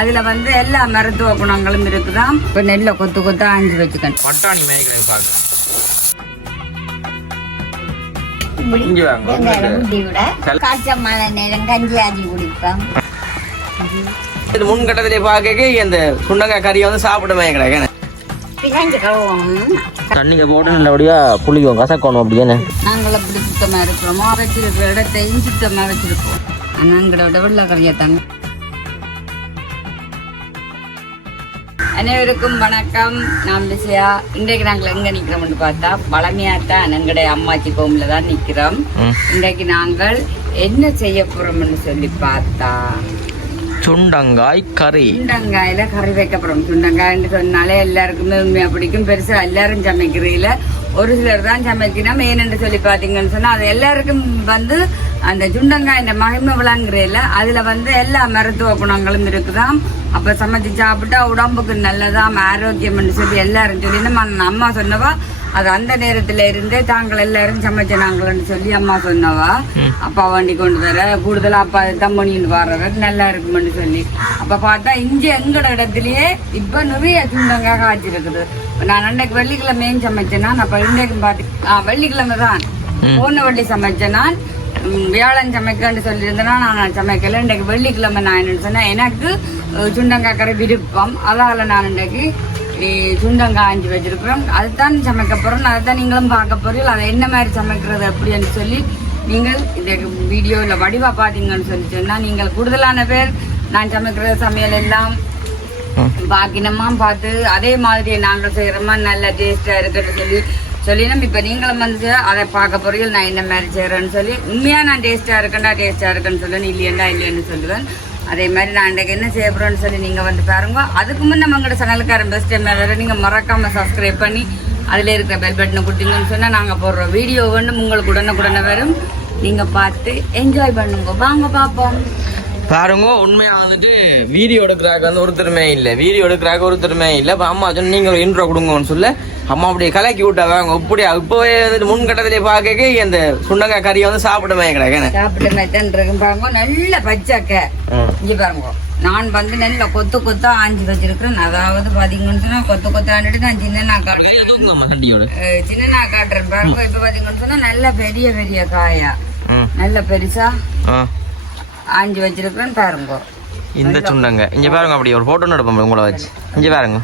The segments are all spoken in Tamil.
அதுல வந்து எல்லா மருத்துவ குணங்களும் இருக்குதான். இப்ப நெல்ல கொத்து கொத்தா ஆஞ்சு வச்சுக்கணும். பட்டாணி மேய்களை பார்க்க முன்கட்டத்திலே பார்க்க இந்த சுண்டக்காய் கறியை வந்து சாப்பிடுமே கிடையாது. தண்ணிங்க போட்டு நல்லபடியா புளிக்கும் கசக்கணும் அப்படின்னு நாங்கள் அப்படி சுத்தமா இருக்கிறோமோ வச்சிருக்கிற இடத்தையும் சுத்தமா வச்சிருப்போம். நாங்களோட வெள்ளை கறியை தாங்க. அனைவருக்கும் வணக்கம். நான் விஜயா. இன்றைக்கு நாங்கள் எங்க நிக்கிறோம்னு பார்த்தா பழமையாத்தான் எங்களுடைய அம்மாச்சி கோமில தான் நிக்கிறோம். இன்றைக்கு நாங்கள் என்ன செய்ய போறோம்னு சொல்லி பார்த்தா சுண்டங்காய் கறி. சுண்டங்காயில கறி வைக்க போறோம். சுண்டங்காய்ன்னு சொன்னாலே எல்லாருக்குமே உண்மையா பிடிக்கும். பெருசா எல்லாரும் சமைக்கிறீங்கள, ஒரு சிலர் தான் சமைக்கணும். ஏன்னு சொல்லி பாத்தீங்கன்னு சொன்னா அது எல்லாருக்கும் வந்து அந்த சுண்டங்காய் இந்த மகிமை விளாங்குறீல அதுல வந்து எல்லா மருத்துவ குணங்களும் இருக்குதான். அப்ப சமைச்சு சாப்பிட்டா உடம்புக்கு நல்லதாம், ஆரோக்கியம் சொல்லி எல்லாரும் சொல்லி அம்மா சொன்னவா. அது அந்த நேரத்துல இருந்தே தாங்கள் எல்லாரும் சமைச்சாங்கன்னு சொல்லி அம்மா சொன்னவா. அப்பா வண்டி கொண்டு வர கூடுதலா அப்பா தம்மணின்னு வர்றவர் நல்லா இருக்குமென்னு சொல்லி அப்ப பார்த்தா இங்க எங்கட இடத்துலயே இப்ப நிறைய சுண்டங்காய் காய்ச்சிருக்குது. நான் அன்னைக்கு வெள்ளிக்கிழமையும் சமைச்சேன்னா அப்ப இன்றைக்கும் பாத்து வெள்ளிக்கிழமை தான் போன வள்ளி சமைச்சேன்னா வியாழன் சமைக்கன்னு சொல்லியிருந்தேன்னா நான் சமைக்கல. இன்றைக்கு வெள்ளிக்கிழமை நான் என்ன சொன்னேன், எனக்கு சுண்டங்காய் கறி விருப்பம். அதால நான் இன்றைக்கு சுண்டங்காய் ஆஞ்சு வச்சிருக்கிறோம். அதுதான் சமைக்க போறோம். அதுதான் நீங்களும் பார்க்க போறீங்க. அதை என்ன மாதிரி சமைக்கிறது அப்படின்னு சொல்லி நீங்கள் இந்த வீடியோவில் வடிவா பார்த்தீங்கன்னு சொல்லி சொன்னா நீங்கள் கூடுதலான பேர் நான் சமைக்கிற சமையல் எல்லாம் பாக்கினமா பார்த்து அதே மாதிரி நாங்கள் செய்யறோமா நல்ல டேஸ்டா இருக்குன்னு சொல்லினோம். இப்ப நீங்களும் வந்து அதை பார்க்க போறீங்க. நான் என்ன மாதிரி செய்யறேன்னு சொல்லி உண்மையா நான் டேஸ்டா இருக்குன்னு சொல்லுவேன், இல்லைன்னு சொல்லுவேன். அதே மாதிரி நான் இன்றைக்கு என்ன செய்ய போறேன்னு சொல்லி நீங்க வந்து பாருங்க. அதுக்கு முன்னே நம்ம எங்களோட சேனலுக்கார பெஸ்ட் டைம் நீங்க மறக்காம சப்ஸ்கிரைப் பண்ணி அதுல இருக்கிற பெல் பட்டனை கொடுத்தீங்கன்னு சொன்னா நாங்க போடுற வீடியோ வந்து உங்களுக்கு உடனே வரும். நீங்க பார்த்து என்ஜாய் பண்ணுங்க. வாங்க பாப்போம். பாருங்க, உண்மையா வந்துட்டு வீடியோ எடுக்கிறாக்க வந்து ஒருத்தருமே இல்லை. இப்போ அம்மா சொன்ன நீங்க ஒரு இன்ட்ரோ கொடுங்கன்னு சொல்ல அம்மா அப்படியே கலக்கி விட்டாங்க. இப்படியா இப்பவே வந்துட்டு முன்கட்டத்திலே பார்க்க இந்த சுண்டங்காய் கறியை வந்து சாப்பிடுமே கிடையாது. பாருங்க நல்ல பச்சைக்க இங்க பாருங்க. நான் வந்து நல்ல கொத்து கொத்தா ஆஞ்சு வச்சிருக்கிறேன். அதாவது பாத்தீங்கன்னு சொன்னா கொத்து கொத்தாண்டுட்டு நான் சின்ன காட்டுறேன் பாருங்க. இப்ப பாத்தீங்கன்னு சொன்னா நல்ல பெரிய பெரிய காயா நல்ல பெருசா ஆஞ்சு வச்சிருக்கிறேன் பாருங்க. இந்த சுண்டங்காய் இங்க பாருங்க. அப்படி ஒரு போட்டோ எடுப்போம் உங்களை வச்சு. இங்க பாருங்க.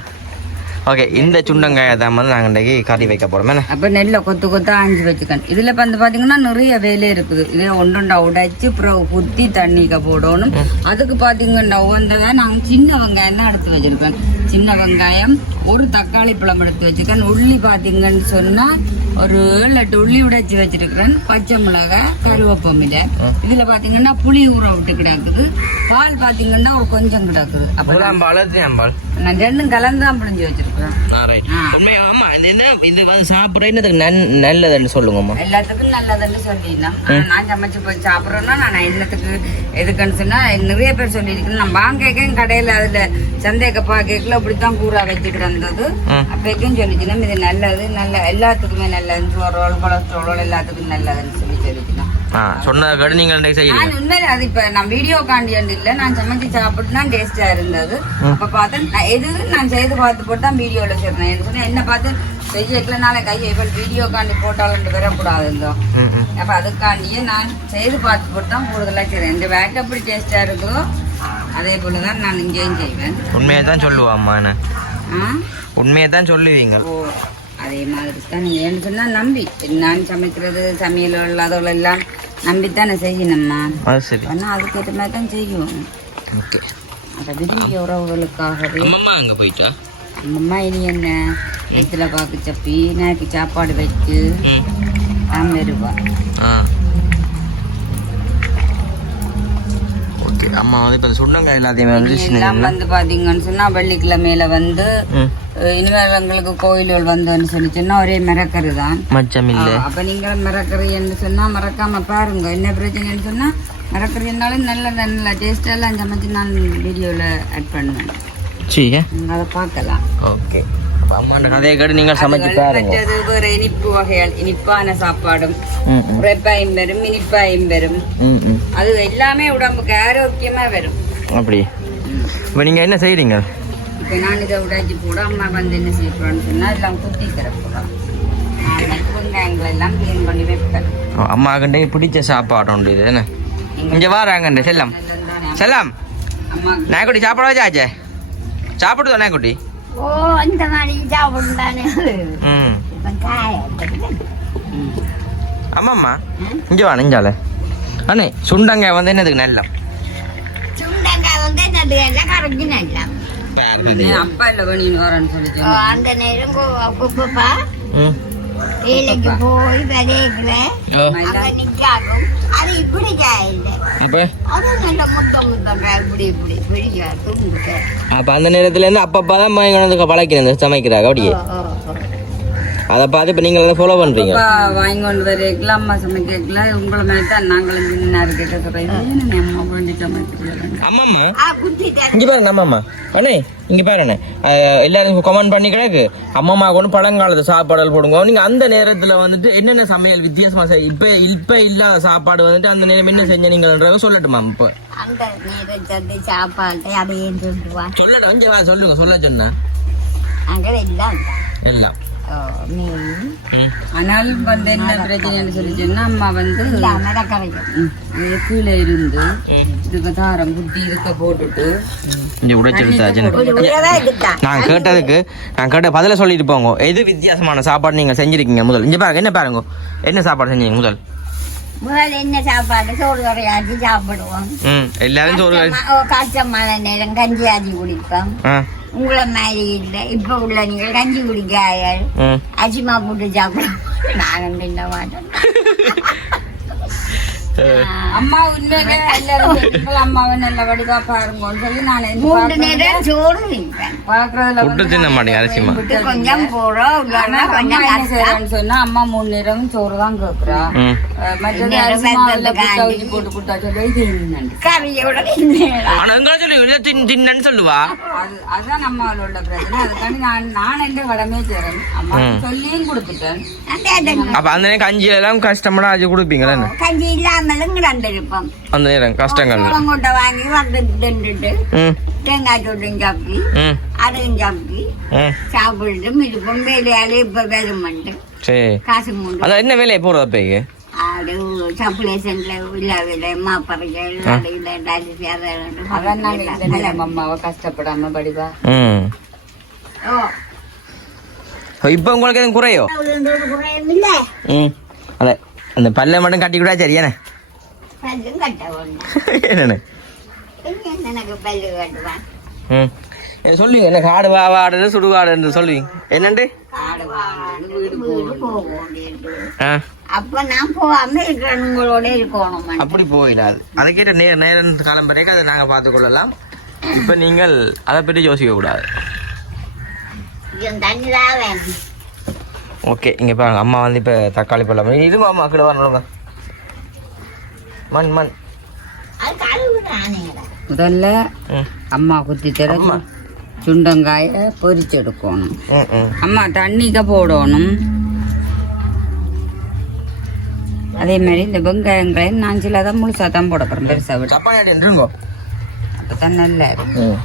ஓகே, இந்த சுண்டங்காயை தான் வந்து நாங்கள் இன்றைக்கி கறி வைக்க போகிறோம். அப்போ நெல்லை கொத்து கொத்தா ஆஞ்சு வச்சுக்கணும். இதில் வந்து பார்த்தீங்கன்னா நிறைய வேலை இருக்குது. இதே ஒன்றுண்டா உடைச்சி அப்புறம் குத்தி தண்ணிக்க போடணும். அதுக்கு பார்த்தீங்கன்னா ஒவ்வொன்றதான் நாங்கள் சின்ன வெங்காயம் தான் எடுத்து வச்சுருக்கேன். சின்ன வெங்காயம், ஒரு தக்காளி பழம் எடுத்து வச்சுருக்கேன். உள்ளி பார்த்தீங்கன்னு சொன்னால் ஒரு 7-8 உள்ளி உடைச்சி வச்சிருக்கிறேன். பச்சை மிளகாய், கருவேப்பமில்லை. இதுல பாத்தீங்கன்னா புளி ஊற விட்டு கிடக்குது. பால் பாத்தீங்கன்னா ஒரு கொஞ்சம் கிடக்குது. நான் ரெண்டும் கலந்து தான் பிடிஞ்சி வச்சிருக்கேன். நல்லதுன்னு சொல்லுங்கம்மா. எல்லாத்துக்கும் நல்லதுன்னு சொல்லிடலாம். நான் சமைச்சு போய் சாப்பிட்றேன்னா நான் என்னத்துக்கு எதுக்குன்னு சொன்னா நிறைய பேர் சொல்லியிருக்கேன். நான் வாங்கிக்கேன் கடையில அதுல சந்தேக பாக்கல அப்படித்தான் கூறா வச்சுட்டு இருந்தது. அப்பக்கும் சொல்லிச்சுன்னா இது நல்லது, நல்ல எல்லாத்துக்குமே நல்லது, கொலஸ்ட்ரால் எல்லாத்துக்கும் நல்லதுன்னு சொல்லிச்சுன்னா சொன்னதை நீங்க உண்மையில அது இப்ப நான் வீடியோ காண்டி இல்ல, நான் சமைச்சு சாப்பிட்டு தான் டேஸ்டா இருந்தது. அப்ப பார்த்தேன் எது நான் செய்து பார்த்து போட்டு தான் வீடியோல சொல்றேன். சொன்னா என்ன பார்த்து செய்ய வைக்கலனால கையை வீடியோ காண்டி போட்டாலும் வரக்கூடாது இருந்தோம். அப்ப அதுக்காண்டியே நான் செய்து பார்த்து போட்டு தான் கூடுதலா செய்றேன். இந்த வேட்டை எப்படி டேஸ்டா இருக்குதோ அதே போலதான் நான் இங்கேயும் செய்வேன். உண்மையை தான் சொல்லுவாம்மா. உண்மையை தான் சொல்லுவீங்க. ஓ அதே மாதிரி தான் நீங்க என்ன சொன்னா நம்பி நான் சமைக்கிறது சமையல் இல்லாதவள எல்லாம் நம்பித்தானே செய்யணும்மா. ஆனா அதுக்கேற்ற மாதிரி தான் செய்யும். அதை விரும்பிய உறவுகளுக்காகவே அங்க போயிட்டா அம்மா இனி என்ன வயிற்றுல பாக்கு சப்பி எனக்கு சாப்பாடு வச்சு தான் வருவா. அம்மா வந்து இப்போ சுண்டங்காய் எல்லாத்தையுமே வந்து பாத்தீங்கன்னு சொன்னா வெள்ளிக்கிழமையில வந்து இனிமேல் எங்களுக்கு கோயில்கள் வந்தோன்னு சொல்லிச்சுன்னா ஒரே மிரக்கரு தான் மச்சம் இல்லை. அப்ப நீங்க மிரக்கரு என்று சொன்னா மறக்காம பாருங்க. என்ன பிரச்சனைன்னு சொன்னா மிரக்கரு இருந்தாலும் நல்ல டேஸ்டா எல்லாம் சமைச்சு நான் வீடியோல ஆட் பண்ணுவேன். அதை பார்க்கலாம். ஓகே, அதே கேட்டு நீங்கள் சமைச்சு பாருங்க. வேற இனிப்பு வகைகள், இனிப்பான சாப்பாடும் உரைப்பாயும் வரும், இனிப்பாயும் வரும். அது எல்லாமே உடம்புக்கு ஆரோக்கியமா வரும். அப்படி இப்போ நீங்கள் என்ன செய்கிறீங்க? இப்போ நான் இதை உடைச்சி போட அம்மா வந்து என்ன செய்ய போறான்னு சொன்னா எல்லாம் குத்தி தர போறோம். வெங்காயங்கள் எல்லாம் கிளீன் பண்ணி வைப்பேன். அம்மாக்கிட்டே பிடிச்ச சாப்பாடு உண்டு இது என்ன? இங்கே வாராங்கண்ட செல்லம் செல்லம் அம்மா நாய்க்குட்டி சாப்பிட வச்சாச்சே சாப்பிடுதோ நாய்க்குட்டி? ஓ அந்த மாதிரி சாப்பிடுதானே. ம் வெங்காயம் ஆமாம்மா இங்கே வா நெஞ்சால அண்ணே சுண்டங்காய் வந்து என்னதுக்கு நல்லா சுண்டங்காய் வந்து என்னது எல்லாம் கரைஞ்சி நல்லா அப்பா இல்லை வேணின்னு வரேன்னு சொல்லி அந்த நேரம் குப்பப்பா ம் வேலைக்கு போய் விதைக்கல அங்க நிக்காகும். அது இப்படி காயில்லை. அப்போ அது நல்ல முத்தம் இப்படி இப்படி பிடிக்காது. அப்போ அந்த நேரத்துலேருந்து அப்பப்போ தான் வாங்கி பழக்கிறேன் சமைக்கிறாங்க அப்படியே அதை பார்த்து இப்போ நீங்கள் ஃபாலோ பண்ணுறீங்க. வாங்கி கொண்டு வரைக்கலாம் அம்மா சமைக்கல உங்களை மாதிரி தான் நாங்களும் சின்ன கேட்க சொல்றீங்க. அம்மா கொஞ்சம் சமைக்கிறேன். ஆமாம்மா குத்திட்டேன். இங்கே பாருங்க அம்மாம்மா அண்ணே இங்கே பாருண்ணே எல்லாரும் கமெண்ட் பண்ணி கிடக்கு அம்மாம்மா கொண்டு பழங்காலத்து சாப்பாடுகள் போடுங்க. நீங்கள் அந்த நேரத்தில் வந்துட்டு என்னென்ன சமையல் வித்தியாசமாக இப்போ இல்லாத சாப்பாடு வந்துட்டு அந்த நேரம் என்ன செஞ்ச நீங்கள்ன்றத சொல்லட்டுமா? இப்போ அந்த நேரத்தை சாப்பாட்டை அதையும் சொல்லுவான். சொல்லட்டும் கொஞ்சம் சொல்லுங்க சொல்ல சொன்னா அங்கே எல்லாம் எல்லாம் ஆனால் வந்து என்ன பிரச்சனைன்னு சொல்லிச்சுன்னா அம்மா வந்து கீழே இருந்து இதுக்கு தாரம் குட்டி இருக்க போட்டுட்டு இங்கே உடைச்செடுத்தாச்சு. நான் கேட்ட பதில சொல்லிட்டு போங்க. எது வித்தியாசமான சாப்பாடு நீங்க செஞ்சிருக்கீங்க? முதல் இங்க பாருங்க என்ன பாருங்க என்ன சாப்பாடு செஞ்சீங்க முதல்? முதல்ல என்ன சாப்பாடு சோறு கரையாச்சு சாப்பிடுவோம். எல்லாரும் சோறு காய்ச்ச மழை நேரம் கஞ்சி ஆச்சி குடிப்போம். உங்களை மாதிரி இல்லை இப்ப உள்ள நீங்கள் கஞ்சி குடிக்காயல் அரிசிமா போட்டு சாப்பிடும். நானும் தின்ன மாட்டேன். அம்மா உண்மையிலே எல்லாரும் அம்மாவை நல்ல வடிவா பாருங்கன்னு சொல்லி நான் 3 நேரம் சோறு தின்பேன். கொஞ்சம் போறோம் சொன்னா அம்மா 3 நேரம் சோறு தான் கேட்கிறா. மற்றது போட்டு கொடுத்தா சொல்லி கறியோட சொல்லுவா. அதான் அம்மாவோட பிரச்சனை. அதுக்காண்டி நான் எந்த கடமையே செய்றேன். அம்மா சொல்லியும் கொடுத்துட்டேன். அப்ப அந்த கஞ்சி எல்லாம் கஷ்டமா ஆச்சு கொடுப்பீங்களா? கஞ்சி இல்லாமலும் கிடந்திருப்போம். அந்த நேரம் கஷ்டங்கள் கொண்டை வாங்கி வந்துட்டு தேங்காய் சோட்டையும் சாப்பிட்டு அதையும் சாப்பிட்டு சாப்பிட்டு இருப்போம். வேலையாலே இப்ப வேலை பண்ணிட்டு காசு மூண்டு அதான் என்ன வேலையை போறது அப்ப அது சப்ளேஷன்ல இல்ல வேலை மாப்பறைகள் அம்மாவை கஷ்டப்படாம படிவா. இப்ப உங்களுக்கு எதுவும் குறையோ? இல்ல அத அந்த பல்ல மட்டும் கட்டி கூட சரியானே பல்லும் கட்ட என்னன்னு எனக்கு பல்லு கட்டுவான். சொல்லுவீங்க என்ன காடு வாடு சுடுகாடு சொல்லுவீங்க என்னண்டு வீடு போகும். அப்ப நான் போகாம இருக்கிறவங்களோட இருக்கணும். அப்படி போயிடாது. அதை கேட்ட நேரம் காலம் பிறகு அதை நாங்க பார்த்துக் கொள்ளலாம். இப்ப நீங்கள் அதை பற்றி யோசிக்க கூடாது. தண்ணிதான் வேணும். ஓகே இங்க பாருங்க அம்மா வந்து இப்ப தக்காளி பழம் இது அம்மா கிட்ட வரணும் மண் முதல்ல அம்மா குத்தி தர சுண்டங்காய பொரிச்செடுக்கணும். அம்மா தண்ணிக்க போடணும். அதே மாதிரி இந்த வெங்காயங்களையும் நான் சில தான் முழுசா தான் போட போறேன். பெருசா விட அப்பதான் நல்லா இருக்கும்.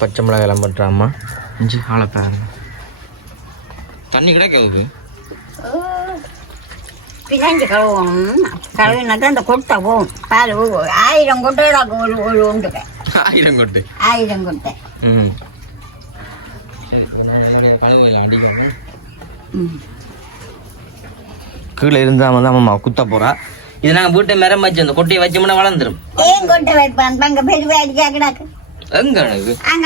பச்சை மிளகாய் எல்லாம் பண்ற அம்மா இஞ்சி ஆளப்பாரு தண்ணி கிடைக்காது. பின்னாஞ்சி கழுவணும். கழுவினாதான் அந்த கொட்டை போகும். பால் 1000 கொட்டை ஒரு உண்டுக்க. 1000 கொட்டை 1000 கொட்டை. கீழே இருந்தாம தான் அம்மா குத்த போறா. இது நாங்க வீட்டை மரம் வச்சு அந்த கொட்டையை வச்சோம்னா வளர்ந்துரும். ஏன் கொட்டை வைப்பான் பங்க பெருவே அடிக்கா கிடாக்கு எங்க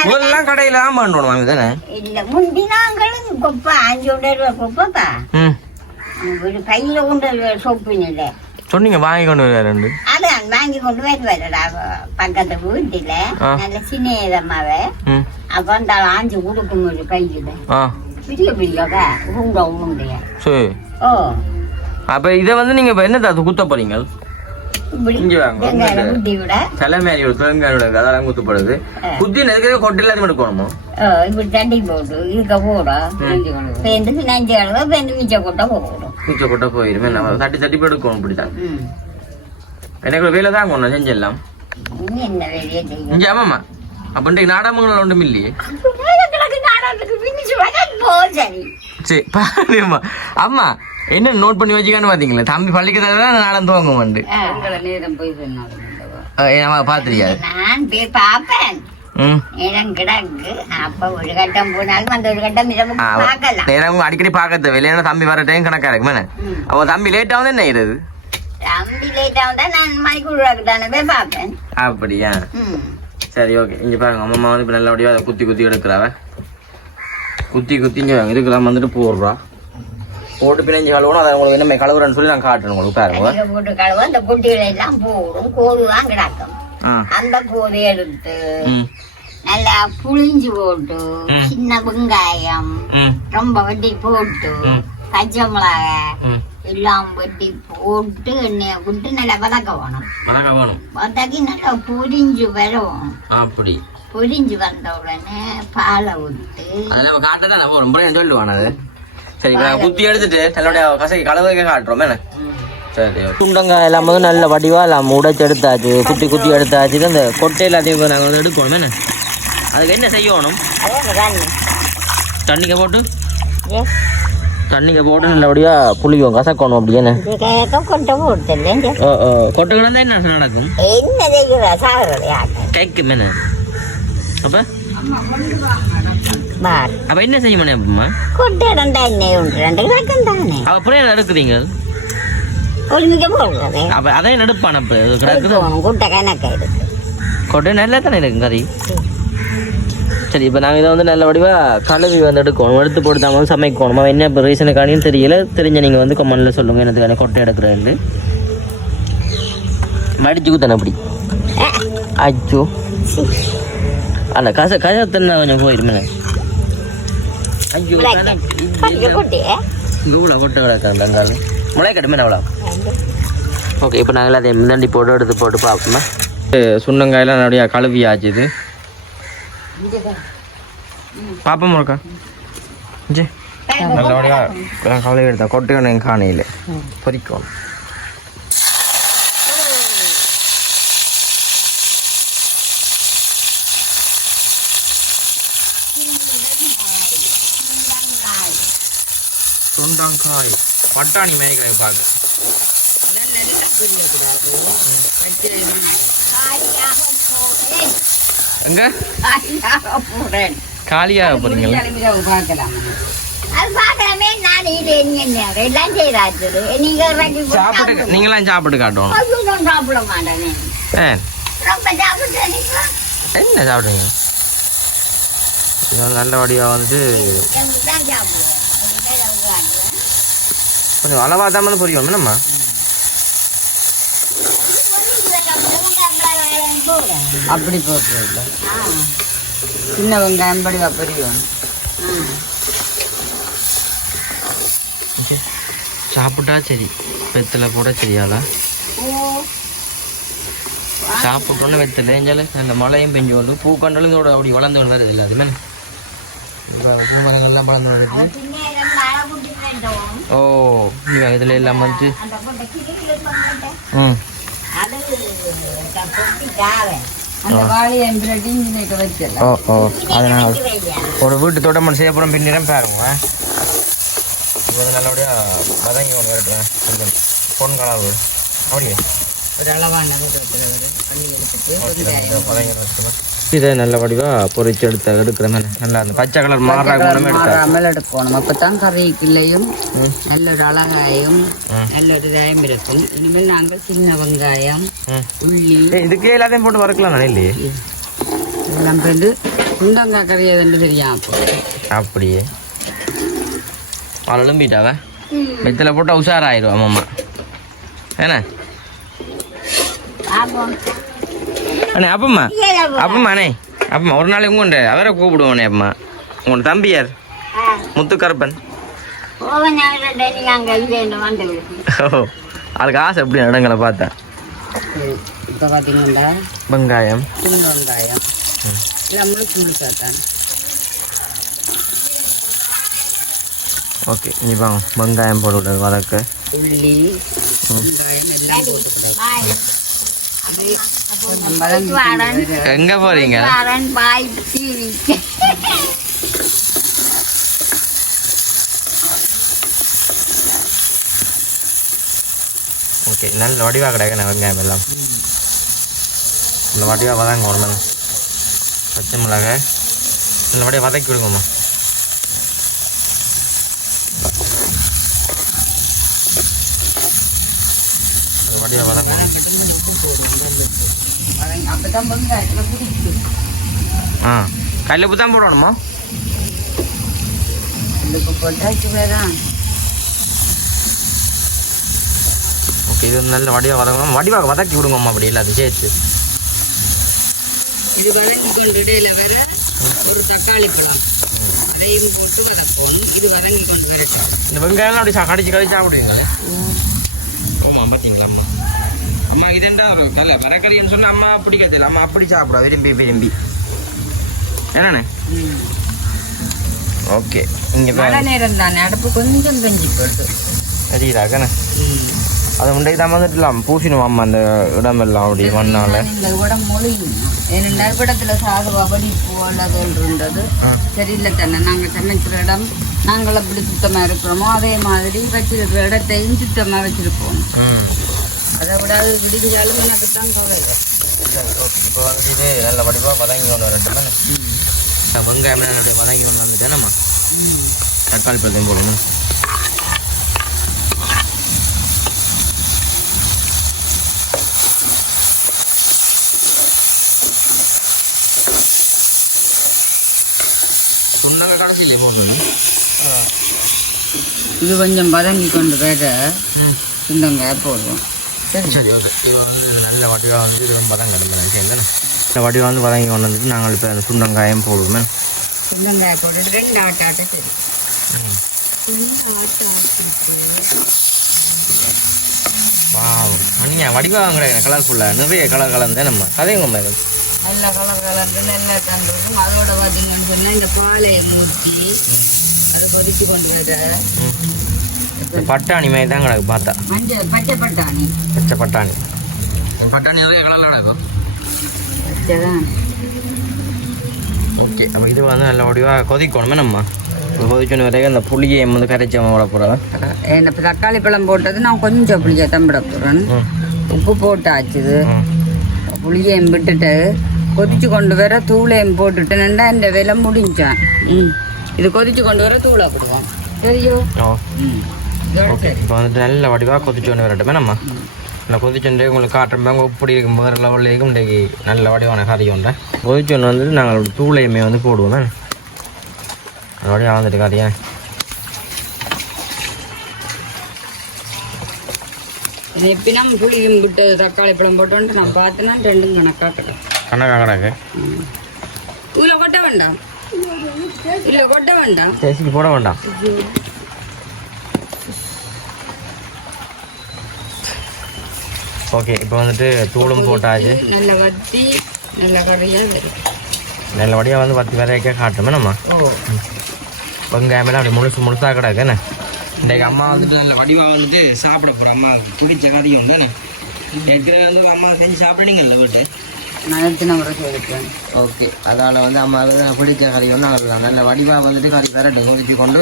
இதெல்லாம் கடையில தான் பண்ணணும் தானே? இல்ல முந்தி நாங்களும் கொப்பை 500 ரூபாய் கொப்பைப்பா ஒரு கையில கொண்டு சோப்பினில்ல சொன்னீங்க வாங்கி கொண்டு வர. அதான் வாங்கி கொண்டு வருவாருடா பக்கத்து வீட்டுல நல்ல சின்னமாவே. அப்ப அந்த ஆஞ்சு கொடுக்கும் ஒரு கையில பெரிய பெரியாக்கா உருண்டை உருண்டைய. ஓ அப்ப இத வந்து நீங்க என்ன குத்த போறீங்க? எடுக்கணுமோ இப்படி தண்டி போட்டு இருக்க போடும். நஞ்சு கலவை மிச்ச கொட்டை போடும். மிச்ச கொட்டை போயிடும். தட்டி தட்டி எடுக்கணும் இப்படிதான். எனக்கு வேலை தான் கொண்டு செஞ்சிடலாம் இனி என்ன வேலையை செய்யும் இங்கே ஆமாம்மா அப்போ இன்றைக்கு நாடகங்கள் ஒன்றும் இல்லையே சரி சரி பாருமா அம்மா என்ன நோட் பண்ணி வச்சுக்கான்னு பார்த்தீங்களா தம்பி பள்ளிக்கு தான் நாடம் துவங்க வந்து உங்களை நேரம் போய் சொன்னாங்க நம்ம பார்த்துருக்காது நான் போய் பார்ப்பேன் நேரம் கிடக்கு அப்ப ஒரு கட்டம் போனாலும் அந்த ஒரு கட்டம் பார்க்கலாம் நேரம் அடிக்கடி பார்க்க தேவையில்லை தம்பி வர டைம் கணக்கா இருக்கு மேலே அவன் தம்பி லேட் ஆகுது என்ன ஆயிடுது தம்பி லேட் ஆகுதா நான் மணிக்கூடாக்கு தானே போய் பார்ப்பேன் அப்படியா சரி ஓகே இங்க பாருங்க அம்மா வந்து இப்போ நல்லபடியாக அதை குத்தி குத்தி எடுக்கிறாவ குத்தி குத்தி இங்கே இதுக்கெல்லாம் வந்துட்டு போடுறா போட்டு பிணைஞ்சு கழுவணும் அதை உங்களுக்கு என்ன கழுவுறேன்னு சொல்லி நான் காட்டுறேன் உங்களுக்கு பாருங்க போட்டு கழுவ அந்த குட்டிகளை எல்லாம் போடும் கோது தான் கிடக்கும் அந்த கோதை எடுத்து நல்லா புளிஞ்சு போட்டு சின்ன வெங்காயம் ரொம்ப வெட்டி போட்டு பச்சை மிளகாய் எல்லாம் வெட்டி போட்டு எண்ணெயை விட்டு நல்லா வதக்க வேணும் வதக்கி நல்லா பொரிஞ்சு வரும் அப்படி பொரிஞ்சு வந்த உடனே பாலை விட்டு அதெல்லாம் காட்டுதான் ரொம்ப சொல்லுவான் அது சரி குத்தி எடுத்துட்டு நல்லபடியா கசக்கி கலவைக்க காட்டுறோம் மேலே சரி துண்டங்காய் எல்லாம் வந்து நல்ல வடிவா எல்லாம் உடைச்சு எடுத்தாச்சு குத்தி குத்தி எடுத்தாச்சு அந்த கொட்டையில் அதே நாங்கள் வந்து எடுக்கணும் என்ன அதுக்கு என்ன செய்யணும் தண்ணிக்க போட்டு நல்லபடியா புளியும் கசக்கணும் அப்படி என்ன கொட்டை போட்டு கொட்டை கிடந்தா என்ன நடக்கும் என்ன கைக்கு மேன அப்ப அப்ப என்ன செய்ய முடியுமா கொட்டை ரெண்டா ரெண்டு கிடக்கும் தானே அப்புறம் எடுக்குறீங்க அப்ப அதே நடுப்பான கொட்டை கணக்கு கொட்டை நல்லா தானே இருக்கும் கறி சரி இப்போ நாங்கள் இதை வந்து நல்ல வடிவாக கழுவி வந்து எடுக்கணும் எடுத்து போட்டு தான் வந்து சமைக்கணும் என்ன இப்போ ரீசனுக்கானியும் தெரியல தெரிஞ்ச நீங்கள் வந்து கமெண்டில் சொல்லுங்கள் என்னதுக்கான கொட்டை எடுக்கிறேன்னு மடிச்சு குத்தானே அப்படி அச்சோ அல்ல கசத்தன்னா கொஞ்சம் போயிருமே ஐயோ இவ்வளோ கொட்டை கிடக்காது அங்கால முளை கட்டுமே அவ்வளோ ஓகே இப்போ நாங்கள் அதை முன்னாடி போட்டு எடுத்து போட்டு பார்ப்போமா சுண்ணங்காயெல்லாம் நிறையா கழுவி ஆச்சுது பாப்பா முருக்கா ஜி நல்லபடியா கவலை எடுத்தா கொட்டையோட என் காணையில் பொறிக்கணும் தொண்டாங்காய் பட்டாணி மேய்க்காய் பார்க்க எங்க காலியாக போறீங்களா சாப்பிட்டு நீங்களாம் சாப்பிட்டு காட்டணும் என்ன சாப்பிடுங்க நல்ல வடிவா வந்து கொஞ்சம் அளவாக தான் வந்து புரியும் என்னம்மா அப்படி போட்டுருல சின்ன வெங்காயம் படிவா பொரியும் சாப்பிட்டா சரி வெத்தலை போட சரியாலா சாப்பிட்டோன்னு வெத்தலை எஞ்சால நல்ல மழையும் பெஞ்சு வந்து பூக்கண்டலும் இதோட அப்படி வளர்ந்து வருது எல்லாருமே பூ மரங்கள்லாம் வளர்ந்து வருது ஓ இதில் எல்லாம் வந்து அதனால் ஒரு வீட்டு தோட்டம் செய்ய போகிறோம் பின்னிடம் பாருங்க நல்லபடியா வதங்கி ஒன்று வரட்டுவேன் கொஞ்சம் பொன் கலவு அப்படியே இதை நல்ல வடிவாக பொறிச்சு எடுக்கிற மாதிரி நல்லா அந்த பச்சை கலர் மாறாமல் எடுக்கணும் அப்பதான் கறிக்குள்ளையும் நல்ல ஒரு அழகாயும் நல்ல ஒரு இதாயம் இருக்கும் இனிமேல் நாங்கள் சின்ன வெங்காயம் உள்ளி இதுக்கே எல்லாத்தையும் போட்டு வறுக்கலாம் இல்லையே எல்லாம் வந்து குண்டங்காய் கறி எதுன்னு தெரியாம அப்படியே அவளும் வீட்டாவ வெத்தலை போட்டால் உஷாராயிரும் அம்மா ஏண்ணா அண்ணே அப்பம்மா அப்பம்மா அண்ணே அப்பம்மா ஒரு நாளைக்கு உங்கள்கிட்ட அவரை கூப்பிடுவோண்ணே அப்பம்மா உங்களோட தம்பியார் முத்துக்கருப்பன் ஓ அதுக்கு ஆசை எப்படி இடங்களை பார்த்தேன் இப்போ பார்த்தீங்கன்னா வெங்காயம் சின்ன வெங்காயம் எல்லாம் முழுசா தான் ஓகே இனி வாங்க வெங்காயம் போட்டு வதக்க உள்ளி வெங்காயம் எல்லாம் போட்டு எங்க போறீங்க? ஓகே, நல்ல வடிவாக கிடையாது வெங்காயம் எல்லாம். இந்த வடிவாக வதங்க ஒன்று பச்சை மிளகாய் இந்த வடியை வதக்கி விடுங்கம்மா. வடியாக வதங்க. ஆ, கையில் உப்பு தான் போடணுமா? ஓகே, இது நல்ல வடிவாக வதங்கணும். வடிவாக வதக்கி விடுங்கம்மா அப்படி எல்லாத்தையும் சேர்த்து. இது வதக்கி கொண்டு இடையில வர ஒரு தக்காளி பழம் அதையும் போட்டு வதக்கணும். இது வதங்கி கொண்டு வரட்டும். இந்த வெங்காயம்லாம் அப்படி கடிச்சு கடிச்சு சாப்பிடுவீங்களா? ஆமாம், பார்த்தீங்களா அம்மா? அம்மா இது என்ன ஒரு கலை மரக்கறின்னு சொன்னால் அம்மா பிடிக்கிறதில்ல. அம்மா அப்படி சாப்பிடுவா விரும்பி விரும்பி. என்னண்ணே? ஓகே, இங்கே மழை நேரம் தானே, அடுப்பு கொஞ்சம் கஞ்சி போட்டு சரிதாக்கண்ணே. அது முன்னைக்கு தான் வந்துட்டுலாம் பூசினும் அம்மா அந்த இடமெல்லாம் அப்படி மண்ணால். இந்த இடம் மொழியும் ஏன்னா இடத்துல சாகுபடி போலதோல் இருந்தது. சரியில்லை தானே, நாங்கள் சமைக்கிற இடம் நாங்கள் எப்படி சுத்தமாக இருக்கிறோமோ அதே மாதிரி வச்சிருக்கிற இடத்தையும் சுத்தமாக வச்சுருப்போம். அதை விட அது பிடிச்சாலும் எனக்கு தான் கவலை. இப்போ வந்து இது நல்ல வடிவாக வதங்கி கொண்டு வரட்டுமே. வெங்காயம் நல்ல வதங்கி கொண்டு வந்துட்டேனம்மா. தக்காளி பழத்தையும் போடணும். சொன்னாங்க கடைசியிலே போடணும். இது கொஞ்சம் வதங்கி கொண்டு வேற சுண்டங்காய் போடுவோம். சரி சரி, ஓகே. இது வந்து நல்ல வடிவாக வந்து இது வதங்க சேர்ந்தேன். இந்த வடிவாக வந்து வதங்கி கொண்டு வந்துட்டு நாங்கள் இப்போ அந்த சுண்டங்காயம் போடுவோமே. சுண்டங்காய் போட்டு 2 ஆட்டாட்டு சரி. நீங்கள் வடிவாக வாங்குறாங்க கலர்ஃபுல்லாக நிறைய கலர் கலந்து நம்ம கதைங்க மாதிரி நல்ல கலர் கலந்து நல்லா தந்துருக்கும். அதோட பார்த்தீங்கன்னு சொன்னால் இந்த பாலையை ஊற்றி அதை கொதிச்சு கொண்டு வர பட்டாணி மாதிரி தான் கிடக்கு பார்த்தா. மஞ்சள் பச்சை பட்டாணி பட்டாணி நிறைய கலரில் கிடக்கும். பச்சைதான். ஓகே, நம்ம இது வந்து நல்ல வடிவாக கொதிக்கணுமே. நம்ம கொதிச்சோன்னு வரைக்கும் அந்த புளியை வந்து கரைச்சி விட போகிறோம். இப்போ தக்காளி பழம் போட்டது நான் கொஞ்சம் புளியை தம்பிட போகிறேன். உப்பு போட்டாச்சுது. புளியையும் விட்டுட்டு கொதிச்சு கொண்டு வர தூளையும் போட்டுட்டுன்னா இந்த விலை முடிஞ்சான். இது கொதிச்சு கொண்டு வர தூளை போடுவோம். சரியோ? ஓகே, இப்போ வந்துட்டு நல்ல வடிவாக கொதிச்சோன்னு வரட்டுமே. நம்ம நல்லா கொதிச்சுட்டு உங்களுக்கு காட்டுறப்ப இப்படி இருக்கும் வேறு லெவல்லேயும் இன்றைக்கு நல்ல வடிவான கறி ஒன்றேன். கொதிச்சோன்னு வந்துட்டு நாங்கள் தூளையுமே வந்து போடுவோம். அந்த வடிவாக வந்துட்டு கறியா எப்படின்னா புளியும் விட்டு தக்காளி பழம் போட்டோன்ட்டு நான் பார்த்தேன்னா 2 கணக்காக்கிறேன். கணக்காக இதில் கொட்ட வேண்டாம். இல்லை கொட்ட வேண்டாம். தேசிக்கு போட வேண்டாம். ஓகே, இப்போ வந்துட்டு தூளும் போட்டாச்சு. நல்ல வத்தி நல்ல கறியாக வரும். நல்ல வடியாக வந்து வத்தி வரைக்க காட்டுமே. நம்ம வெங்காயமெல்லாம் அப்படி முழுசாக கிடக்கு. என்ன இன்றைக்கு அம்மா வந்துட்டு நல்ல வடிவாக வந்துட்டு சாப்பிட போகிறோம். அம்மா பிடிச்ச கதையும் உண்டு. ஏற்கனவே வந்து அம்மா செஞ்சு சாப்பிட்றீங்கல்ல வீட்டு நகர்த்தின முறை சொல்லிட்டேன். ஓகே, அதால் வந்து அம்மா வந்து பிடிச்ச கறி ஒன்று அதுதான் நல்ல வடிவாக வந்துட்டு கறி விரட்டு கொதிச்சு கொண்டு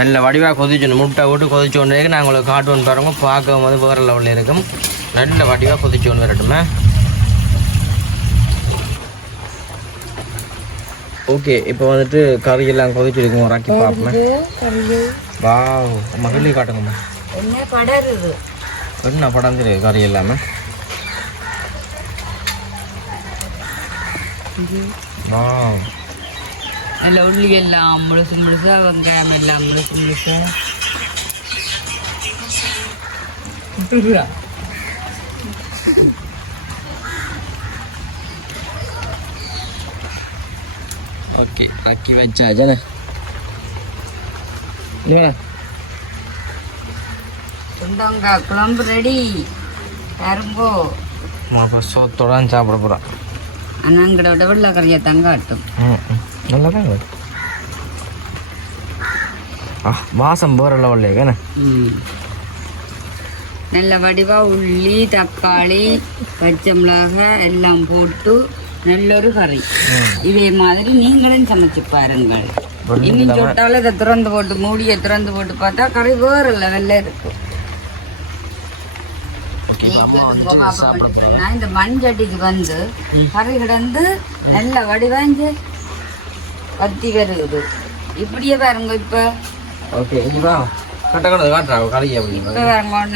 நல்ல வடிவாக கொதிச்சணும். முட்டை விட்டு கொதிச்சு கொண்டு நாங்கள் உங்களுக்கு காட்டுவோன்னு பாருங்க. பார்க்கும் போது வேறு லெவலில் இருக்கும். நல்ல வடிவாக கொதிச்சு கொண்டு வரட்டுமே. ஓகே, இப்போ வந்துட்டு கறியெல்லாம் கொதிச்சுருக்கும். ராக்கி பார்ப்போம். வா மகிழ்ச்சி காட்டுங்கம்மா. என்ன படருது? என்ன படந்துரு கறி எல்லாமே. வா நல்ல உள்ளி எல்லாம் முழுசு முழுசா, வெங்காயம் எல்லாம் முழுசு முழுசா. ஓகே, ராக்கி வச்சாச்சானே. சுண்டங்காய் குழம்பு ரெடி. யாருங்கோ சோத்தோடான்னு சாப்பிட போகிறான். அண்ணாங்கிட்ட வெள்ளை கறியை தங்காட்டும். நல்லா தான் வாசம் போகிற லெவல்லேக்கண்ணே. நல்ல வடிவா உள்ளி தக்காளி பச்சை மிளகாய் எல்லாம் போட்டு நல்ல ஒரு கறி. இதே மாதிரி நீங்களும் சமைச்சு பாருங்கள். இன்னும் சொட்டாலும் இதை திறந்து போட்டு மூடியை திறந்து போட்டு பார்த்தா கறி வேற லெவல்ல இருக்கும். இந்த மண்சட்டிக்கு வந்து கறி கிடந்து நல்ல வடிவாஞ்சு கத்தி வருது. இப்படியே பாருங்க. இப்ப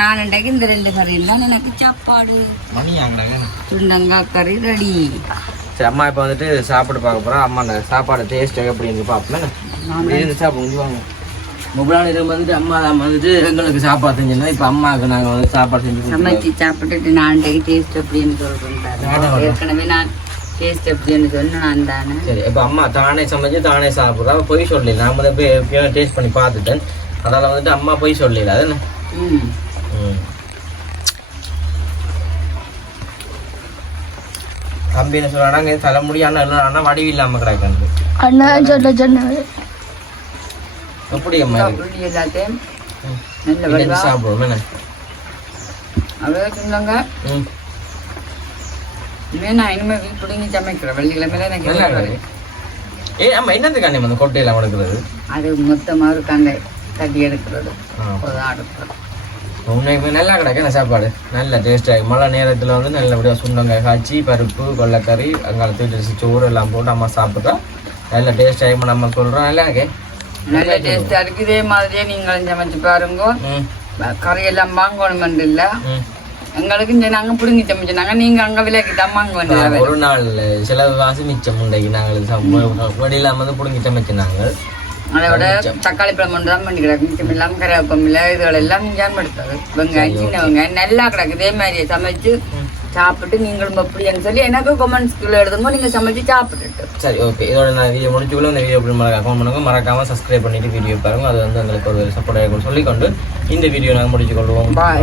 நான் இன்றைக்கு இந்த 2 கறி தான் எனக்கு சாப்பாடு. சுண்டங்காய் கறி ரெடி. சரி, அம்மா இப்போ வந்துட்டு சாப்பிட்டு பார்க்க போகிறோம். அம்மா அந்த சாப்பாடு டேஸ்ட் எப்படின்னு பார்ப்போம். சாப்பிடுவோம். முப்பதாம் இது வந்துட்டு அம்மா தான் வந்துட்டு எங்களுக்கு சாப்பாடு செஞ்சோம்னா இப்போ அம்மாவுக்கு நாங்கள் வந்து சாப்பாடு செஞ்சு சமைச்சு சாப்பிட்டுட்டு நான் இன்றைக்கு டேஸ்ட் எப்படின்னு சொல்கிறேன். ஏற்கனவே நான் டேஸ்ட் எப்படின்னு சொன்னேன் நான் தானே. சரி, இப்போ அம்மா தானே சமைச்சு தானே சாப்பிட்றா. பொய் சொல்லல. நான் வந்து போய் டேஸ்ட் பண்ணி பார்த்துட்டேன். அதனால் வந்துட்டு அம்மா பொய் சொல்லல. அது என்ன தம்பி என்ன சொல்றாங்க, தலைமுடியான இல்லைன்னா வடிவு இல்லாமல் கிடைக்காது. எப்படி அம்மா எல்லாத்தையும் நல்ல சாப்பிடுவோம் என்ன அவ்வளோ சொன்னாங்க. நான் இனிமேல் பிடிங்கி சமைக்கிறேன். வெள்ளிக்கிழமையில எனக்கு அம்மா என்னத்துக்காண்டி வந்து கொட்டையெல்லாம் எடுக்கிறது? அது மொத்தமாக இருக்காங்க தட்டி எடுக்கிறது அடுக்கிறது. உண்மைக்கு நல்லா கிடைக்கும் சாப்பாடு. நல்ல டேஸ்டாக மழை நேரத்தில் வந்து நல்லபடியாக சுண்டங்காய் காய்ச்சி பருப்பு கொள்ளைக்கறி அங்கே தூக்கி சோறு எல்லாம் போட்டு அம்மா சாப்பிட்டா நல்ல டேஸ்டாக நம்ம சொல்கிறோம். நல்லா இருக்கே, நல்ல டேஸ்டாக இருக்குது. இதே மாதிரியே நீங்களும் சமைச்சு பாருங்க. கறியெல்லாம் வாங்கணும் இல்லை, எங்களுக்கு இங்கே நாங்கள் பிடுங்கி சமைச்சோனாங்க. நீங்கள் அங்கே விலைக்கு தான் வாங்க. ஒரு நாள் செலவு காசு மிச்சம் உண்டைக்கு நாங்கள் வடியில்லாமல் வந்து பிடுங்கி சமைச்சினாங்க. அதை விட தக்காளி பழம் ஒன்று தான் பண்ணி கிடக்கு. மிச்சம் இல்லாமல் கருவேப்பம் இல்லை, இதுகளெல்லாம் மிஞ்சாமல் எடுத்தது. வெங்காயம் சின்ன வெங்காயம் நல்லா கிடக்கு. இதே மாதிரியே சமைச்சு சாப்பிட்டு நீங்களும் எப்படின்னு சொல்லி எனக்கு கமெண்ட்ஸ்குள்ள எழுதும்போது நீங்கள் சமைச்சு சாப்பிட்டுட்டு. சரி, ஓகே. இதோட நான் வீடியோ முடிச்சுக்குள்ள இந்த வீடியோ எப்படி கமெண்ட் பண்ணுங்க. மறக்காமல் சப்ஸ்கிரைப் பண்ணிட்டு வீடியோ பாருங்க. அது வந்து எங்களுக்கு ஒரு சப்போர்ட் ஆகும் சொல்லிக்கொண்டு இந்த வீடியோ நாங்கள் முடிச்சு கொள்வோம். பாய்.